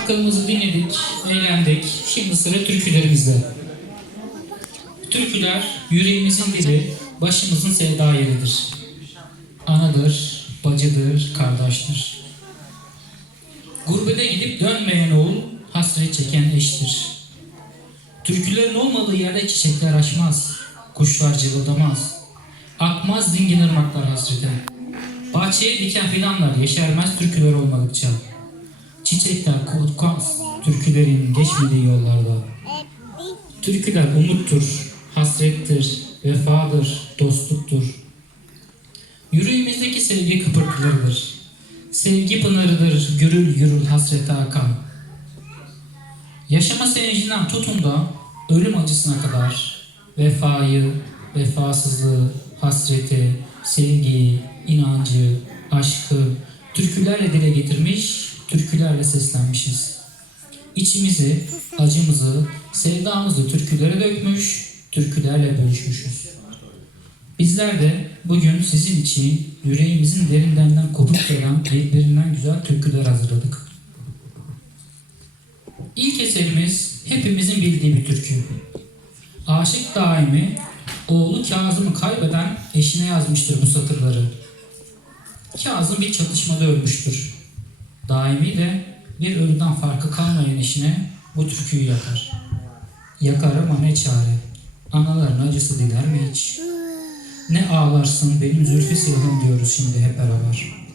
şarkımızı dinledik, eğlendik. Şimdi sıra türkülerimizde. Türküler yüreğimizin dili, başımızın sevda yeridir. Anadır, bacıdır, kardeştir. Gurbete gidip dönmeyen oğul, hasret çeken eştir. Türkülerin olmadığı yerde çiçekler açmaz, kuşlar cıvıldamaz. Akmaz dingin ırmaklar hasrete. Bahçeye diken fidanlar yeşermez türküler olmadıkça. Çiçekler kokmaz türkülerin geçmediği yollarda. Türküler umuttur, hasrettir, vefadır, dostluktur. Yüreğimizdeki sevgi kıpırtılarıdır. Sevgi pınarıdır, gürül gürül hasrete akan. Yaşama sevincinden tutun da ölüm acısına kadar vefayı, vefasızlığı, hasreti, sevgiyi, inancı, aşkı türkülerle dile getirmiş, türkülerle seslenmişiz. İçimizi, acımızı, sevdamızı türkülere dökmüş, türkülerle bölüşmüşüz. Bizler de bugün sizin için yüreğimizin derinlerinden kopup gelen birbirinden güzel türküler hazırladık. İlk eserimiz hepimizin bildiği bir türkü. Aşık daimi oğlu Kazım'ı kaybeden eşine yazmıştır bu satırları. Kazım bir çatışmada ölmüştür. Daimi de bir ölüden farkı kalmayan eşine bu türküyü yakar. Yakar ama ne çare. Anaların acısı diler mi hiç? Ne ağlarsın benim zülfü siyahım diyoruz şimdi hep beraber.